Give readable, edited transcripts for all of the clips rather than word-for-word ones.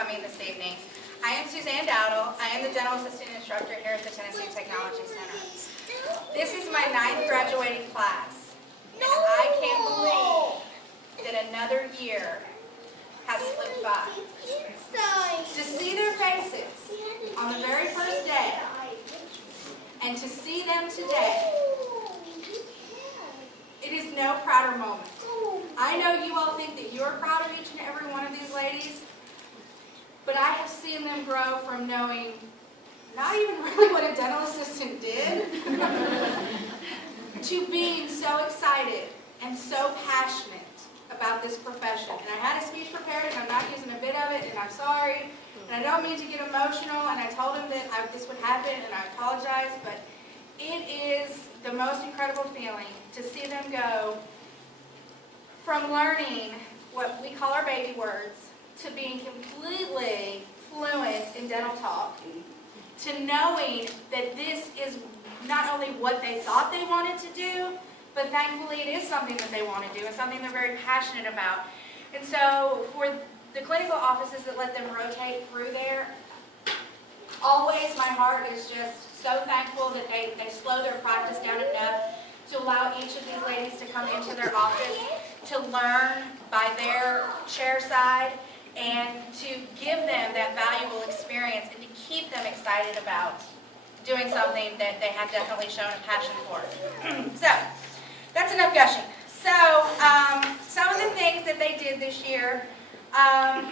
coming this evening. I am Suzanne Dowdle. I am the dental assistant instructor here at the Tennessee Technology Center. This is my 9th graduating class, and I can't believe that another year has slipped by. To see their faces on the very first day, and to see them today, it is no prouder moment. I know you all think that you're proud of each and every one of these ladies, but I have seen them grow from knowing not even really what a dental assistant did to being so excited and so passionate about this profession. And I had a speech prepared, and I'm not using a bit of it, and I'm sorry, and I don't mean to get emotional, and I told them that this would happen, and I apologize, but it is the most incredible feeling to see them go from learning what we call our baby words to being completely fluent in dental talk, to knowing that this is not only what they thought they wanted to do, but thankfully it is something that they want to do and something they're very passionate about. And so for the clinical offices that let them rotate through there, always my heart is just so thankful that they slow their practice down enough to allow each of these ladies to come into their office to learn by their chair side and to give them that valuable experience and to keep them excited about doing something that they have definitely shown a passion for. So, that's enough gushing. So, some of the things that they did this year,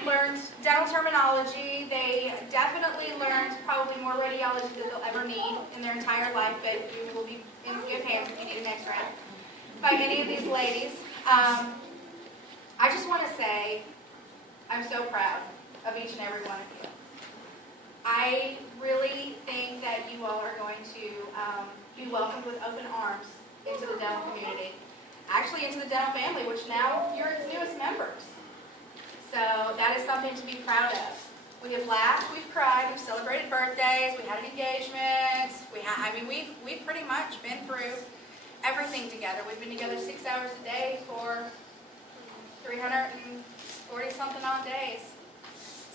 learned dental terminology. They definitely learned probably more radiology than they'll ever need in their entire life, but you will be in good hands if you need an X-ray by any of these ladies. I just want to say I'm so proud of each and every one of you. I really think that you all are going to be welcomed with open arms into the dental community. Actually into the dental family, which now you're its newest members. So that is something to be proud of. We have laughed, we've cried, we've celebrated birthdays, we had an engagement. We've pretty much been through everything together. We've been together 6 hours a day for 340 something odd days.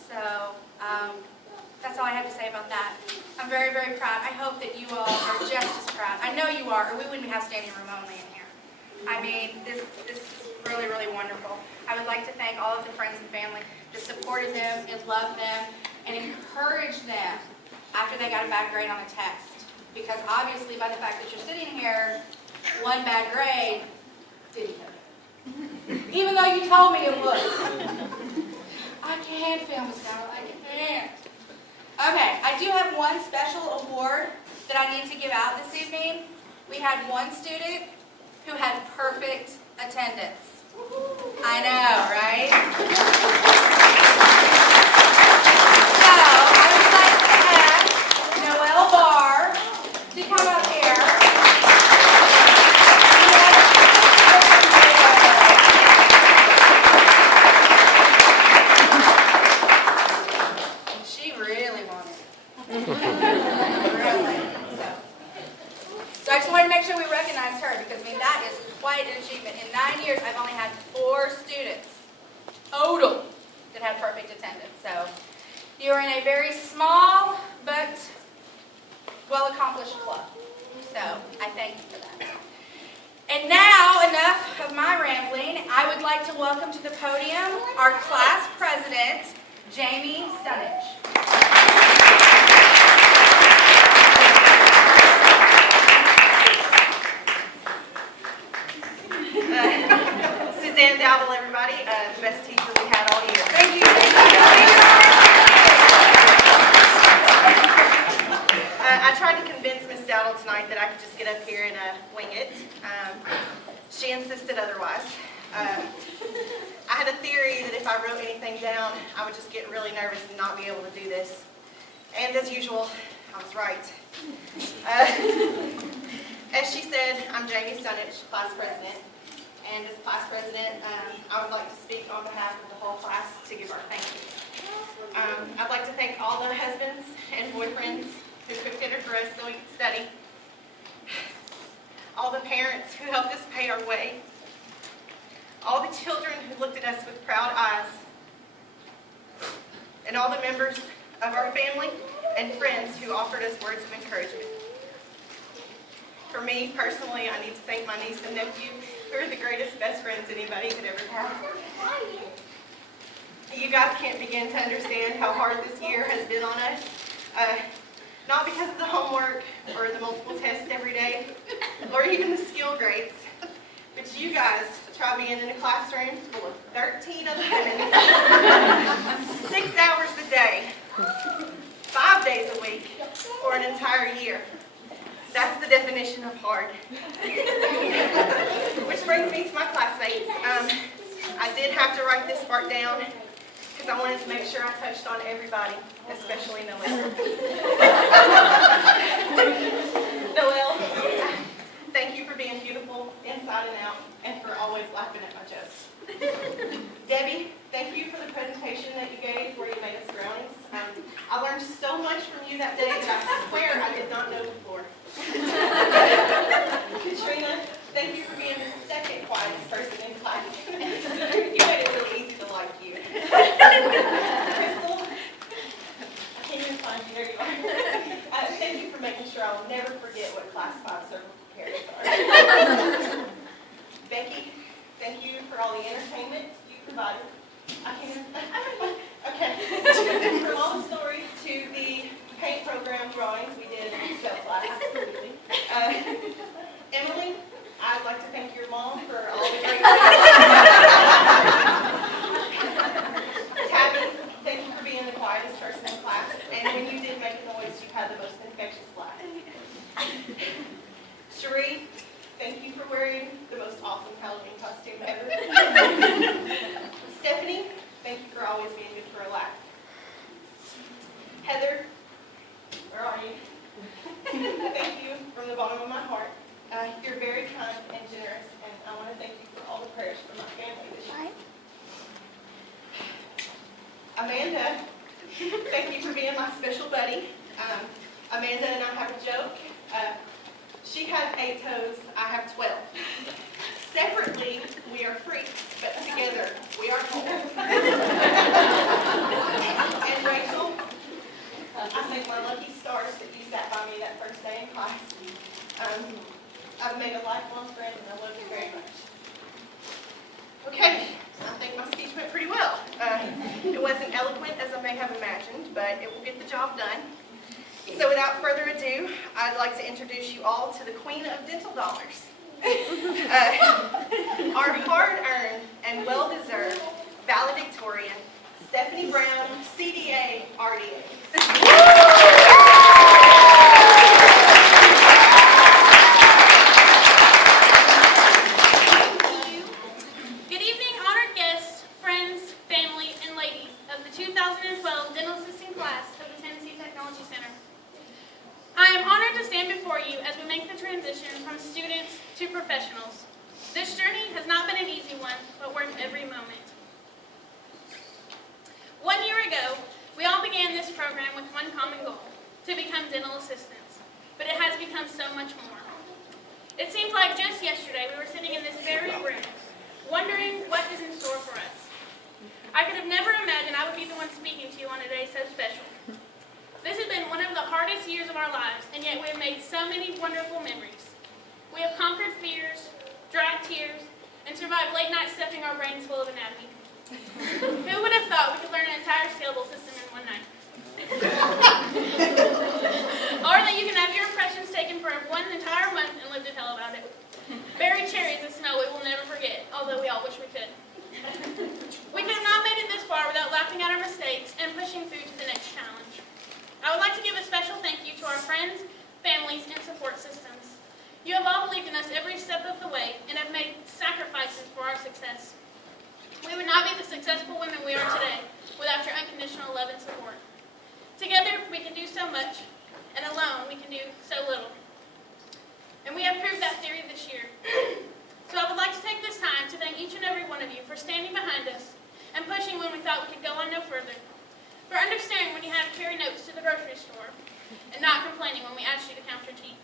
So that's all I have to say about that. I'm very, very proud. I hope that you all are just as proud. I know you are, or we wouldn't have standing room only in here. I mean, this is really, really wonderful. I would like to thank all of the friends and family that supported them and loved them and encouraged them after they got a bad grade on a test. Because obviously, by the fact that you're sitting here, one bad grade didn't hurt it. Even though you told me it would. I can't fail, Miss Dowdle. I can't. Okay, I do have one special award that I need to give out this evening. We had one student who had perfect attendance. I know, right? So, I would like to ask Noelle Barr to come up here. She really wanted it. Really. So I just wanted to make sure we recognized her because, I mean, that is quite an achievement. In 9 years, I've only had 4 students total that had perfect attendance. So you are in a very small but well-accomplished club. So I thank you for that. And now, enough of my rambling. I would like to welcome to the podium our class president, Jamie Stunich. Suzanne Dowdle, everybody. The best teacher we had all year. Thank you. I tried to convince Miss Dowdle tonight that I could just get up here and wing it. She insisted otherwise. I had a theory that if I wrote anything down, I would just get really nervous and not be able to do this. And as usual, I was right. As she said, I'm Jamie Stunich, class president. And as class president, I would like to speak on behalf of the whole class to give our thank yous. I'd like to thank all the husbands and boyfriends who cooked dinner for us so we could study, all the parents who helped us pay our way, all the children who looked at us with proud eyes, and all the members of our family and friends who offered us words of encouragement. For me, personally, I need to thank my niece and nephew, who are the greatest best friends anybody could ever have. You guys can't begin to understand how hard this year has been on us. Not because of the homework or the multiple tests every day, or even the skill grades, but you guys try being in a classroom full of 13 other women, 6 hours a day, 5 days a week, for an entire year. That's the definition of hard. Which brings me to my classmates. I did have to write this part down because I wanted to make sure I touched on everybody, especially Noelle. Noelle, thank you for being beautiful inside and out and for always laughing at my jokes. Debbie, thank you for the presentation that you gave where you made us brownies. I learned so much from you that day that I swear I did not know before. Katrina, thank you for being the second quietest person in class. You made it really easy to like you. Crystal, I can't even find you. There you are. Thank you for making sure I'll never forget what Class 5 circle carrots are. Becky, thank you for all the entertainment you provided. Okay. From all the stories to the paint program drawings we did in Excel class. Absolutely. Emily, I'd like to thank your mom for all the great Tabby, thank you for being the quietest person in class. And when you did make a noise, you had the most infectious laugh. Cherie, thank you for wearing the most awesome Halloween costume ever. Stephanie, thank you for always being good for a laugh. Heather, where are you? Thank you from the bottom of my heart. You're very kind and generous, and I want to thank you for all the prayers for my family this year. Amanda, thank you for being my special buddy. Amanda and I have a joke. She has 8 toes, I have 12. Separately, we are freaks, but together, we are whole. And Rachel, I thank my lucky stars that you sat by me that first day in class. I've made a lifelong friend, and I love you very much. Okay, I think my speech went pretty well. It wasn't eloquent as I may have imagined, but it will get the job done. So without further ado, I'd like to introduce you all to the Queen of Dental Dollars. Our hard-earned and well-deserved valedictorian, Stephanie Brown, CDA, RDA. Good evening, honored guests, friends, family, and ladies of the 2012 Dental Assisting Class of the Tennessee Technology Center. I am honored to stand before you as we make the transition from students to professionals. This journey has not been an easy one, but worth every moment. 1 year ago, we all began this program with one common goal, to become dental assistants, but it has become so much more. It seems like just yesterday we were sitting in this very room, wondering what is in store for us. I could have never imagined I would be the one speaking to you on a day so special. This has been one of the hardest years of our lives, and yet we have made so many wonderful memories. We have conquered fears, dried tears, and survived late nights stuffing our brains full of anatomy. Who would have thought we could learn an entire scalable system in one night? Or that you can have your impressions taken for one entire month and live to tell about it. Buried cherries and snow we will never forget, although we all wish we could. We could have not made it this far without laughing at our mistakes and pushing through to the next challenge. I would like to give a special thank you to our friends, families, and support systems. You have all believed in us every step of the way and have made sacrifices for our success. We would not be the successful women we are today without your unconditional love and support. Together, we can do so much, and alone, we can do so little. And we have proved that theory this year. So I would like to take this time to thank each and every one of you for standing behind us and pushing when we thought we could go on no further. For understanding when you had to carry notes to the grocery store and not complaining when we asked you to count your teeth.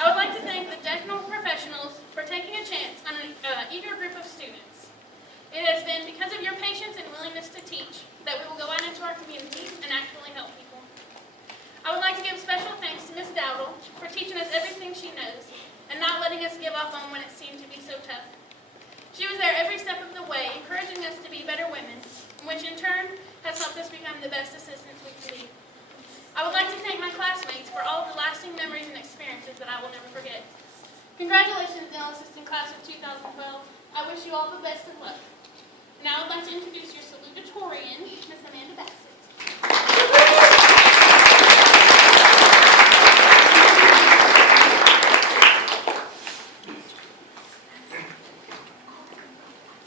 I would like to thank the dental professionals for taking a chance on an eager group of students. It has been because of your patience and willingness to teach that we will go out into our community off on when it seemed to be so tough. She was there every step of the way, encouraging us to be better women, which in turn has helped us become the best assistants we can be. I would like to thank my classmates for all of the lasting memories and experiences that I will never forget. Congratulations, Dental Assistant Class of 2012. I wish you all the best of luck. Now I'd like to introduce your salutatorian, Miss Amanda Bassett.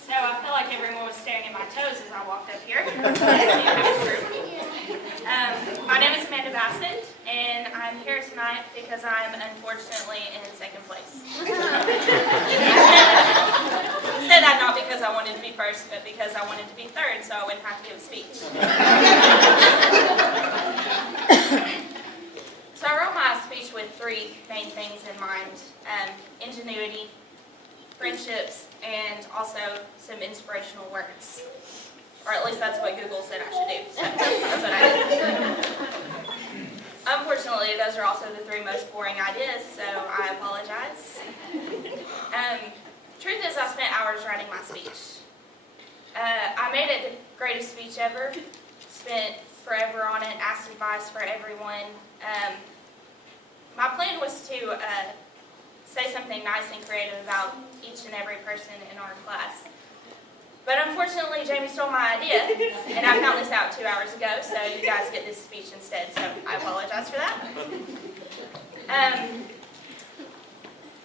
So I feel like everyone was staring at my toes as I walked up here. My name is Amanda Bassett, and I'm here tonight because I'm unfortunately in second place. I said that not because I wanted to be first, but because I wanted to be third, so I wouldn't have to give a speech. So I wrote my speech with three main things in mind: ingenuity, friendships, and also some inspirational words. Or at least that's what Google said I should do, so that's what I did. Unfortunately, those are also the three most boring ideas, so I apologize. Truth is, I spent hours writing my speech. I made it the greatest speech ever, spent forever on it, asked advice for everyone. My plan was to say something nice and creative about each and every person in our class. But unfortunately, Jamie stole my idea, and I found this out 2 hours ago, so you guys get this speech instead, so I apologize for that.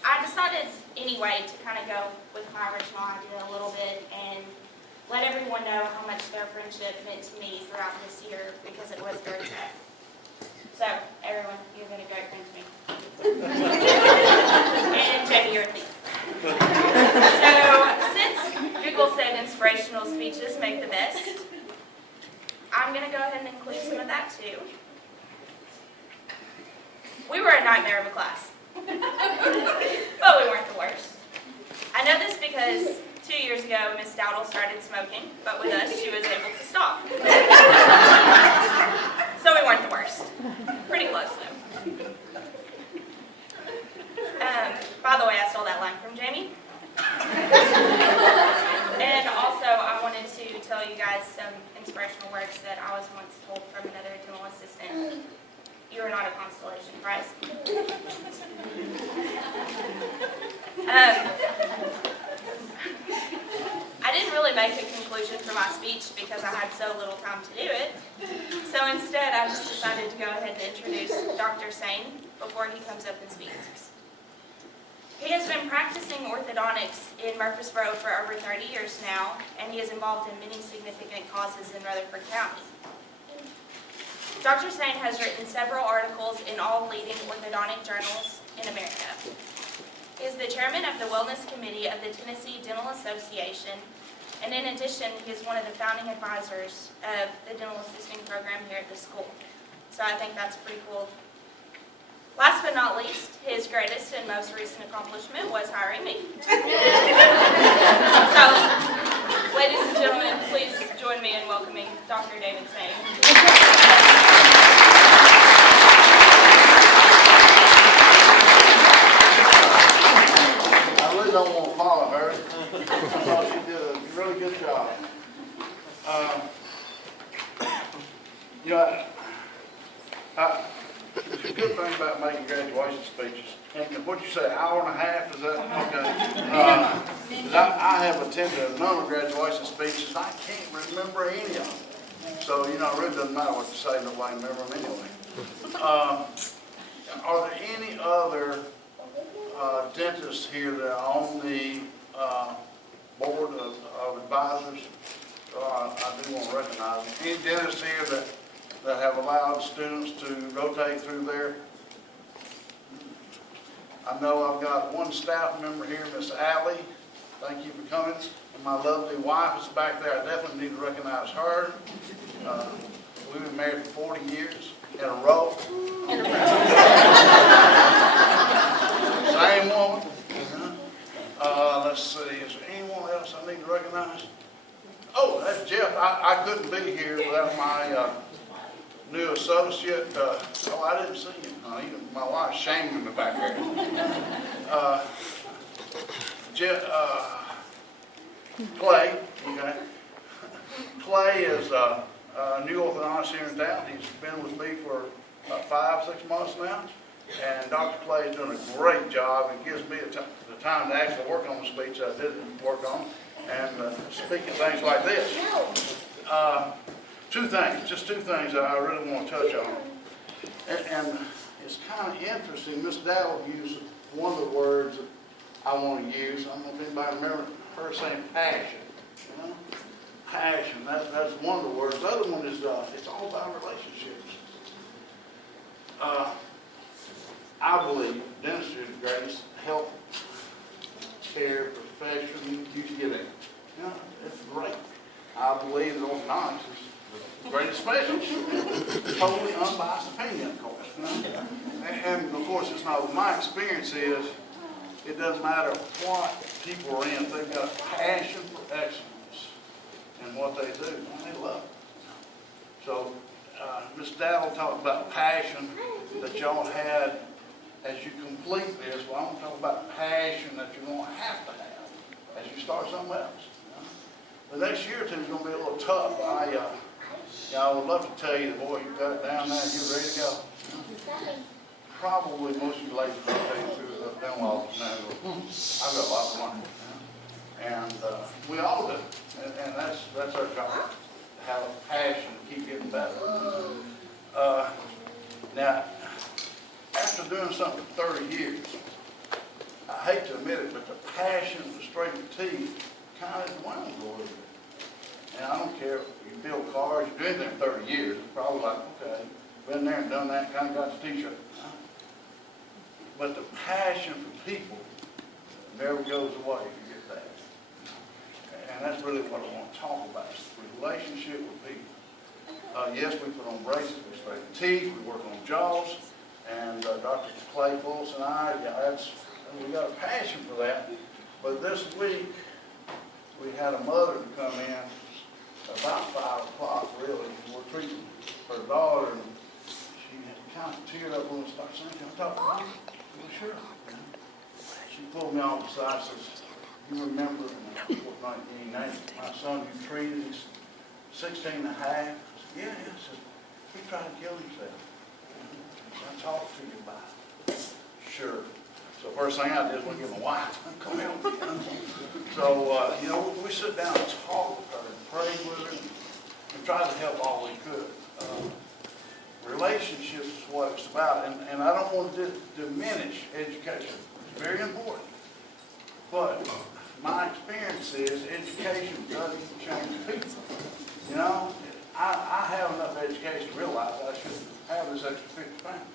I decided anyway to kind of go with my original idea a little bit and let everyone know how much their friendship meant to me throughout this year, because it was very tough. So, everyone, you've been a great friend to me. And Jamie, you're a thief. So, since Google said inspirational speeches make the best, I'm going to go ahead and include some of that too. We were a nightmare of a class, but we weren't the worst. I know this because 2 years ago, Miss Dowdle started smoking, but with us, she was able to stop. So we weren't the worst. Pretty close, though. By the way, I stole that line from Jamie. And also, I wanted to tell you guys some inspirational words that I was once told from another dental assistant. You are not a constellation prize. I didn't really make a conclusion for my speech because I had so little time to do it. So instead, I just decided to go ahead and introduce Dr. Sane before he comes up and speaks. He has been practicing orthodontics in Murfreesboro for over 30 years now, and he is involved in many significant causes in Rutherford County. Dr. Sane has written several articles in all leading orthodontic journals in America. He is the chairman of the Wellness Committee of the Tennessee Dental Association, and in addition, he is one of the founding advisors of the dental assisting program here at the school. So I think that's pretty cool. Last but not least, his greatest and most recent accomplishment was hiring me. So, ladies and gentlemen, please join me in welcoming Dr. David Sane. I really don't want to follow her. I thought she did a really good job. It's a good thing about making graduation speeches. And what you say, hour and a half, is that okay? 'Cause I have attended a number of graduation speeches. I can't remember any of them. So, it really doesn't matter what you say, nobody remember them anyway. Are there any other dentists here that are on the board of advisors? I do want to recognize them. Any dentists here that have allowed students to rotate through there? I know I've got one staff member here, Miss Allie. Thank you for coming. And my lovely wife is back there. I definitely need to recognize her. We've been married for 40 years in a row. Same woman. Let's see, is there anyone else I need to recognize? Oh, that's Jeff. I couldn't be here without my new associate. I didn't see him. My wife's shaming me back there. Clay, okay? Clay is a new orthodontist here in town. He's been with me for about 5-6 months now. And Dr. Clay is doing a great job. It gives me the time to actually work on the speech I didn't work on and speaking things like this. Just two things that I really want to touch on. And it's kind of interesting. Miss Dowell used one of the words that I want to use. I don't know if anybody remembers her saying passion. You know? Passion, that's one of the words. The other one is it's all about relationships. I believe dentistry is the greatest health care profession you can get in. You know, it's great. I believe that orthodontics is the greatest specialty. Totally unbiased opinion, of course. You know? And of course, it's not. My experience is it doesn't matter what people are in. If they've got a passion for excellence in what they do, and they love it. So, Ms. Dowell talked about passion that y'all had as you complete this. Well, I'm going to talk about passion that you're going to have as you start something else. You know? The next year or two is going to be a little tough. I would love to tell you, boy, you got it down there and you're ready to go. Probably most of you ladies will tell you through the dental office now. I've got a lot to learn. And we all do. And that's our job, to have a passion to keep getting better. Now, after doing something for 30 years, I hate to admit it, but the passion to straighten teeth kind of dwindled a little bit. And I don't care if you build cars, you do anything for 30 years, it's probably like, okay, been there and done that, kind of got the t-shirt. But the passion for people never goes away if you get that. And that's really what I want to talk about, is the relationship with people. Yes, we put on braces, we straighten teeth, we work on jaws, and Dr. Clay Fultz and I, we got a passion for that. But this week, we had a mother to come in about 5 o'clock, really. We're treating her daughter, and she kind of teared up when we started saying, "Can I talk to you?" Well, sure. She pulled me off the side and says, "You remember in 1980, my son you treated, he's 16 and a half." I said, "Yeah." I said, "He tried to kill himself. I talked to you about it." "Sure." So first thing I did was get my wife to come in. So, we sit down and talk with her and pray with her and try to help all we could. Relationships is what it's about. And I don't want to diminish education. It's very important. But my experience is education doesn't change people. You know, I have enough education to realize I should have this extra 50 pounds.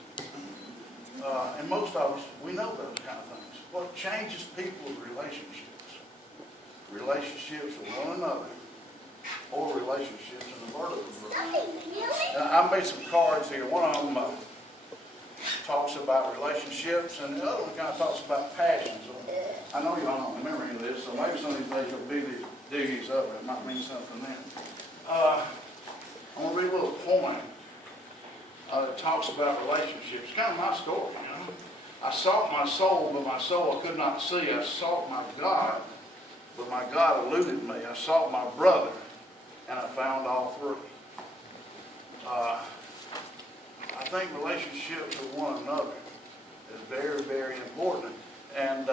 And most of us, we know those kind of things. What changes people is relationships. Relationships with one another, or relationships in the vertical group. Now, I made some cards here. One of them talks about relationships, and the other one kind of talks about passion. So I know you all don't remember any of this, so maybe some of these days you'll dig these up. It might mean something then. I'm going to read a little poem. It talks about relationships. It's kind of my story, you know. I sought my soul, but my soul I could not see. I sought my God, but my God eluded me. I sought my brother, and I found all three. I think relationships with one another is very, very important. And,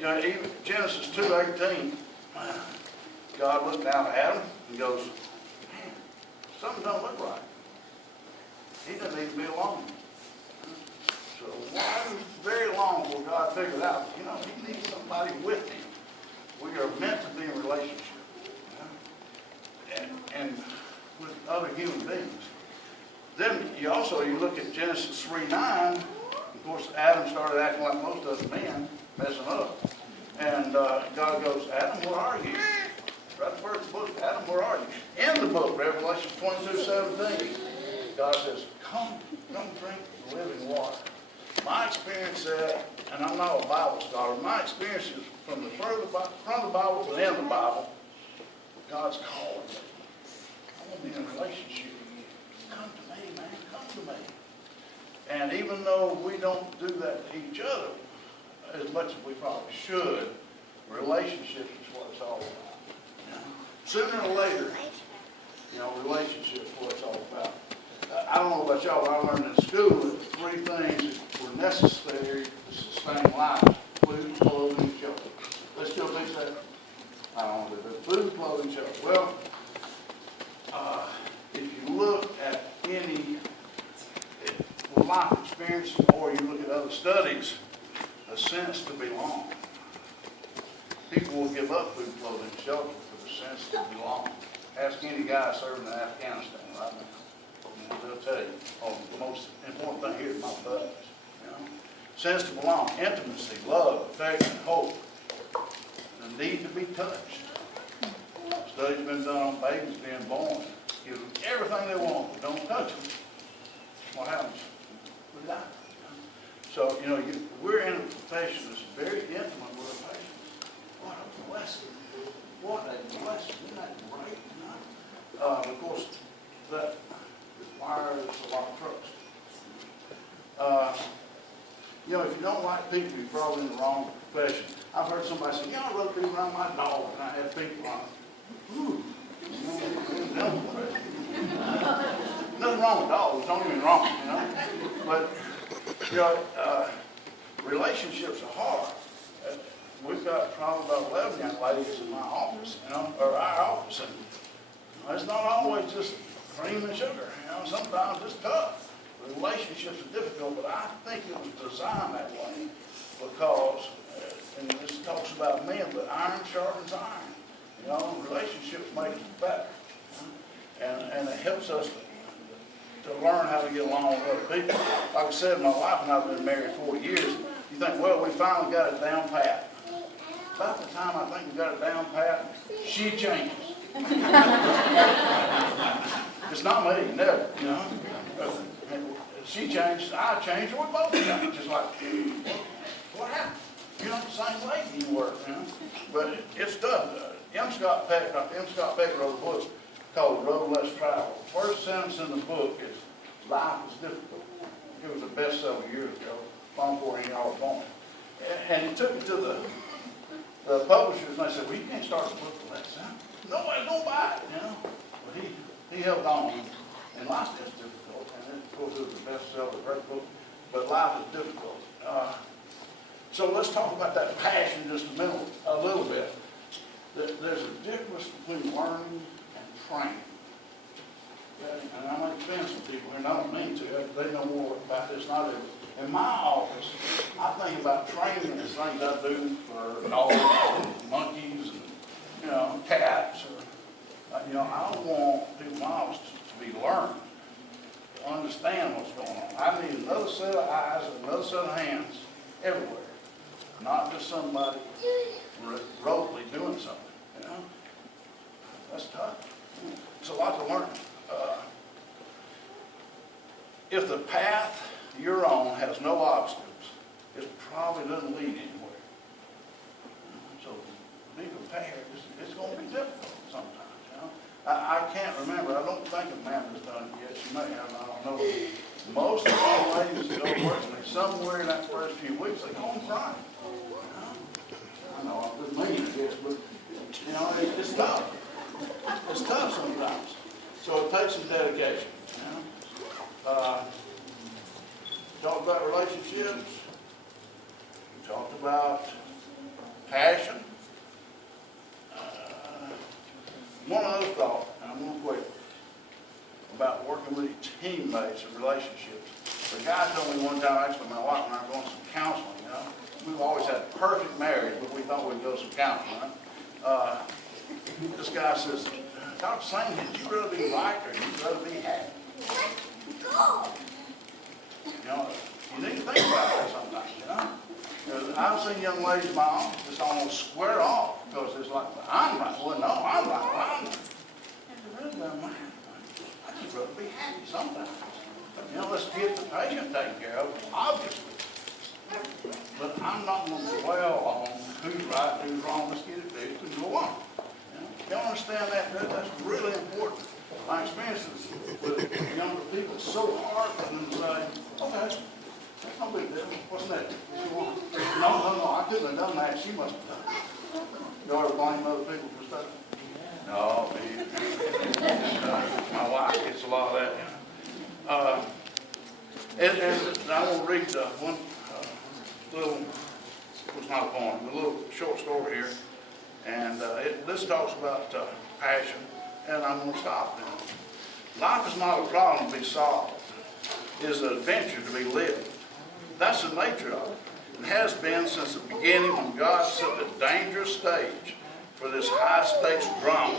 even Genesis 2:18, God looked down at Adam and goes, "Man, something don't look right. He doesn't need to be alone." So it wasn't very long before God figured out, he needs somebody with him. We are meant to be in relationship, and with other human beings. Then you look at Genesis 3:9. Of course, Adam started acting like most of us men, messing up. And God goes, "Adam, where are you?" Right the first book, "Adam, where are you?" In the book, Revelation 22:17, God says, come drink the living water. My experience said, and I'm not a Bible scholar, my experience is from the front of the Bible to the end of the Bible, God's calling me. I want to be in a relationship with you. Come to me, man, come to me. And even though we don't do that to each other, as much as we probably should, relationships is what it's all about. You know? Sooner or later, you know, relationships is what it's all about. I don't know about y'all, but I learned in school that the three things that were necessary to sustain life: food, clothing, and shelter. They still teach that? I don't know, but food, clothing, shelter. Well, if you look at any life experience, or you look at other studies, a sense to belong. People will give up food, clothing, and shelter for the sense to belong. Ask any guy serving in Afghanistan right now. They'll tell you, oh, the most important thing here is my buddies. You know? Sense to belong, intimacy, love, affection, hope, the need to be touched. Studies been done on babies being born. Give them everything they want, but don't touch them. What happens? We die. So, you know, we're in a profession that's very intimate with our patients. What a blessing. What a blessing. Isn't that great? You know? Of course, that requires a lot of trust. You know, if you don't like people, you're probably in the wrong profession. I've heard somebody say, I'd rather be around my dog than I have people on it. Ooh. Nothing wrong with dogs, don't get me wrong, you know. But, you know, relationships are hard. We've got probably about 11 young ladies in my office, you know, or our office, and it's not always just cream and sugar, you know. Sometimes it's tough. Relationships are difficult, but I think it was designed that way because, and this talks about men, but iron sharpens iron. You know, relationships make us better, you know? And it helps us to learn how to get along with other people. Like I said, my wife and I have been married 40 years. You think, well, we finally got it down pat. About the time I think we got it down pat, she changes. It's not me, never, you know. She changed, I changed, or we both changed. Just like, what happened? You're not the same way you were, you know. But it's tough. M. Scott Peck wrote a book called The Road Less Traveled. The first sentence in the book is, life is difficult. It was a bestseller years ago, long before any of y'all were born. And he took it to the publishers, and they said, well, you can't start a book with that sound. Nobody's going to buy it, you know. But he held on. And life is difficult. And of course, it was a bestseller, great book. But life is difficult. So let's talk about that passion just a little bit. There's a difference between learning and training. Okay? And I might offend some people here, and I don't mean to. They know more about this than I do. In my office, I think about training as things I do for dogs, and monkeys, and, you know, cats. Or, you know, I don't want people in my office to be learned, to understand what's going on. I need another set of eyes and another set of hands everywhere. Not just somebody remotely doing something, you know. That's tough. It's a lot to learn. If the path you're on has no obstacles, it probably doesn't lead anywhere. So be prepared. It's going to be difficult sometimes, you know. I can't remember. I don't think Amanda's done it yet. She may have. I don't know. Most of the ladies that go work with me, somewhere in that first few weeks, they go home crying. I know, I'm with me, I guess, but, you know, it's tough. It's tough sometimes. So it takes some dedication, you know. Talked about relationships. We talked about passion. One other thought, and I'm going to quit, about working with your teammates and relationships. The guy told me one time, actually my wife and I were going to some counseling, you know. We've always had a perfect marriage, but we thought we'd go to some counseling. This guy says, Dr. Sane, would you rather be liked or would you rather be happy? You know, you need to think about that sometimes, you know. Because I've seen young ladies in my office just almost square off because it's like, I'm right. Well, no, I'm right. Well, I'm right. It really doesn't matter. I'd just rather be happy sometimes. You know, let's get the patient taken care of, obviously. But I'm not going to dwell on who's right, who's wrong. Let's get it fixed and go on. You know, understand that? That's really important. My experiences with younger people, it's so hard for them to say, okay, No big deal. What's that? What you want? No, I couldn't have done that. She must have done it. You ought to blame other people for stuff. No, me. My wife gets a lot of that. And I want to read one little, it's not a poem, a little short story here. And this talks about passion, and I'm going to stop now. Life is not a problem to be solved. It is an adventure to be lived. That's the nature of it. It has been since the beginning when God set the dangerous stage for this high-stakes drama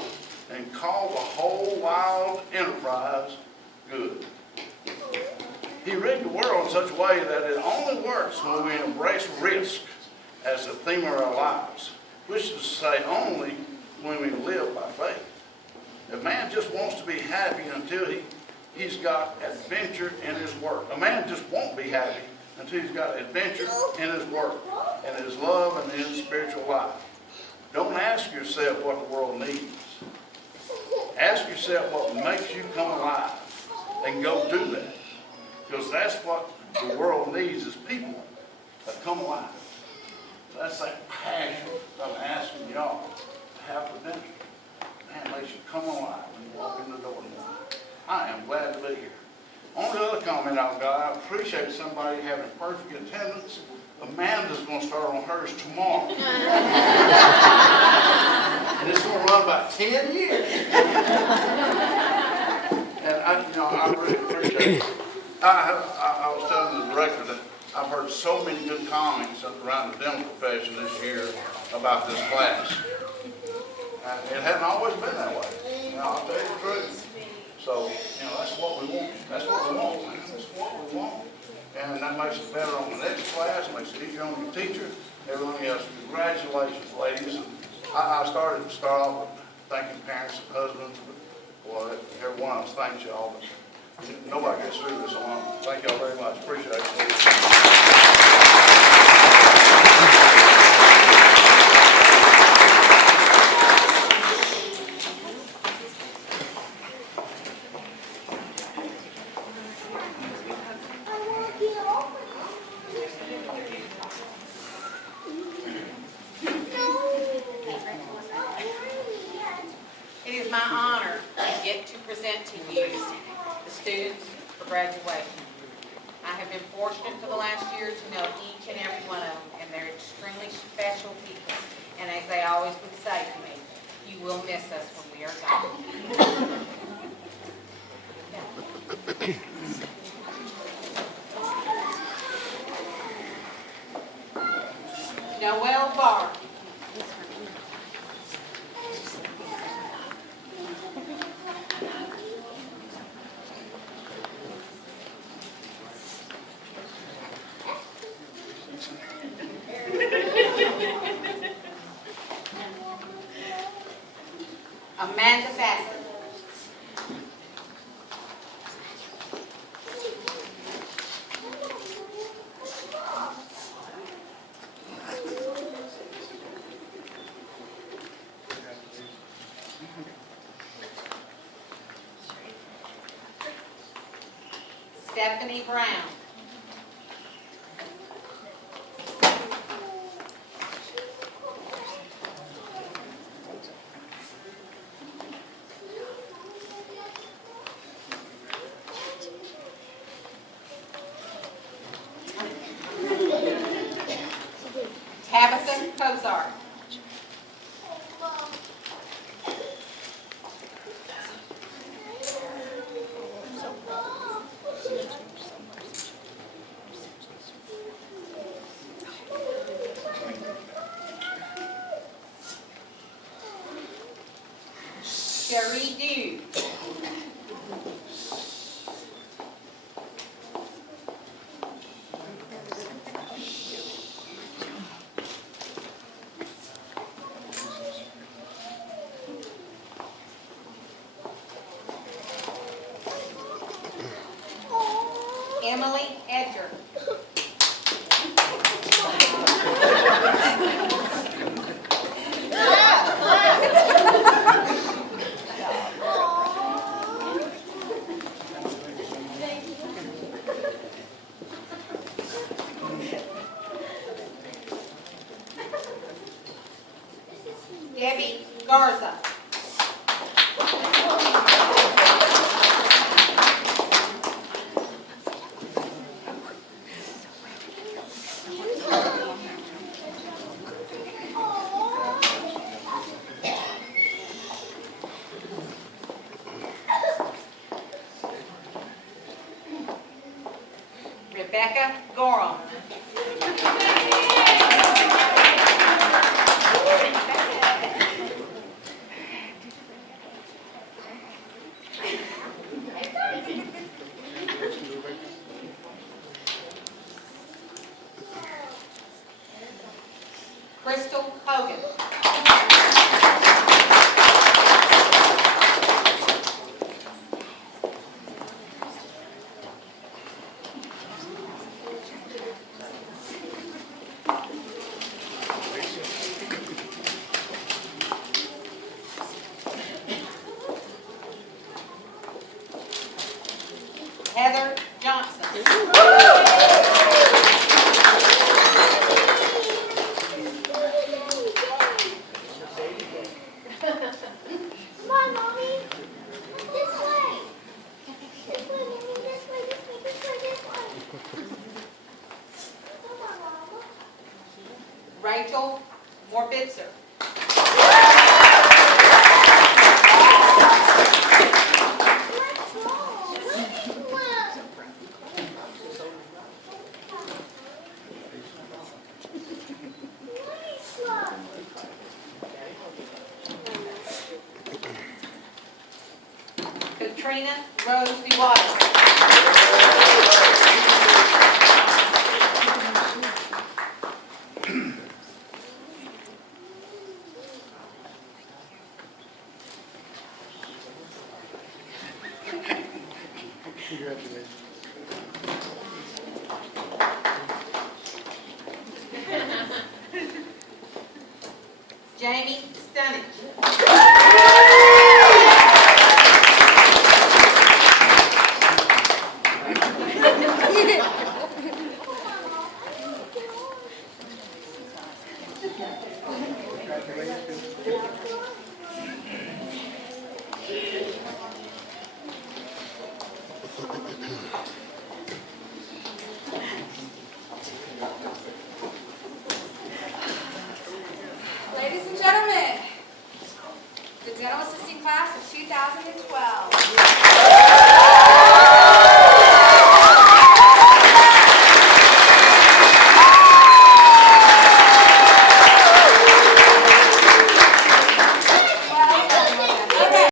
and called the whole wild enterprise good. He rigged the world in such a way that it only works when we embrace risk as the theme of our lives, which is to say only when we live by faith. A man just wants to be happy until he's got adventure in his work. A man just won't be happy until he's got adventure in his work, in his love, and in his spiritual life. Don't ask yourself what the world needs. Ask yourself what makes you come alive, and go do that. Because that's what the world needs, is people that come alive. That's that passion I'm asking y'all to have for dinner. Man, makes you come alive when you walk in the door tomorrow. I am glad to be here. Only other comment I've got, I appreciate somebody having perfect attendance. Amanda's going to start on hers tomorrow. And it's going to run about 10 years. And I really appreciate it. I was telling the director that I've heard so many good comments around the dental profession this year about this class. And it hasn't always been that way. I'll tell you the truth. So, that's what we want. That's what we want, man. That's what we want. And that makes it better on the next class, makes it easier on your teacher, everyone else. Congratulations, ladies. And I start off with thanking parents and husbands. Well, every one of us thanks y'all, but nobody gets through this alone. Thank y'all very much. Appreciate it. It is my honor to get to present to you the students for graduation. I have been fortunate for the last year to know each and every one of them, and they're extremely special people. And as they always would say to me, you will miss us when we are gone. Noel Barr. Amanda Bassett. Stephanie Brown. Tabitha Kozar. Sherry Dew. Emily Edgar. Garza. Rebecca Gorham. Crystal Hogan. Heather Johnson. Come on, Mommy. This way. This way, Mommy. This way, this way, this way, this way. Come on, Mama. Rachel Morbitzer. Let's go. Look. Nice one. Katrina Rose DeWater. Jamie Stunning. Ladies and gentlemen, the dental assisting class of 2012.